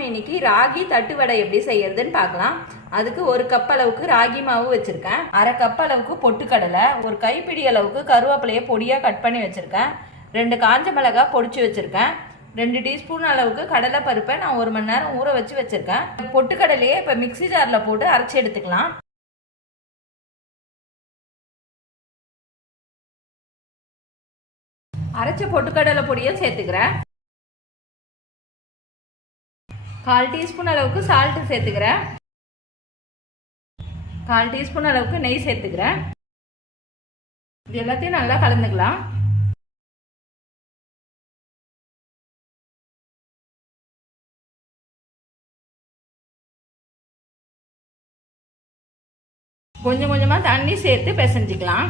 நம்ம இன்னைக்கு ராகி தட்டு வடை எப்படி செய்யறதுன்னு பார்க்கலாம். அதுக்கு 1 கப் அளவுக்கு ராகி மாவு வச்சிருக்கேன். 1/2 கப் அளவுக்கு பொட்டுக்கடலை, ஒரு கைப்பிடி அளவுக்கு கருவேப்பிலையை பொடியா கட் பண்ணி வச்சிருக்கேன். 2 காஞ்ச மிளகாய் பொடிச்சு வச்சிருக்கேன். 2 டீஸ்பூன் அளவுக்கு கடலை பருப்பை நான் 1 மணி நேரம் ஊற வச்சு வச்சிருக்கேன். பொட்டுக்கடலையே இப்ப மிக்சி ஜார்ல போட்டு அரைச்சி எடுத்துக்கலாம். அரைச்ச பொட்டுக்கடலை பொடியை சேர்த்துக்கிறேன். 1/4 டீஸ்பூன் அளவுக்கு சால்ட் சேர்த்துக்கிறேன். 1/4 டீஸ்பூன் அளவுக்கு நெய் சேர்த்துக்கிறேன். இது எல்லாத்தையும் நல்லா கலந்துக்கலாம். கொஞ்சம் கொஞ்சமா தண்ணி சேர்த்து பிசைஞ்சுக்கலாம்.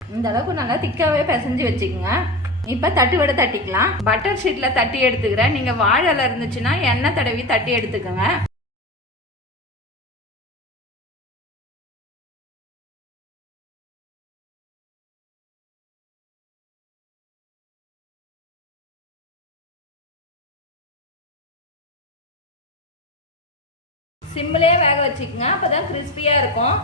இந்த அளவுக்கு நல்லா திக்காவே பிசைஞ்சு வச்சுக்கோங்க. இப்ப தட்டு வடை தட்டிக்கலாம். பட்டர் ஷீட்ல தட்டி எடுத்துக்கிறேன். நீங்க வாழை இலை இருந்துச்சுன்னா எண்ணெய் தடவி தட்டி எடுத்துக்கோங்க. சிம்மிலே வேக வச்சுக்கோங்க. அப்பதான் கிறிஸ்பியா இருக்கும்.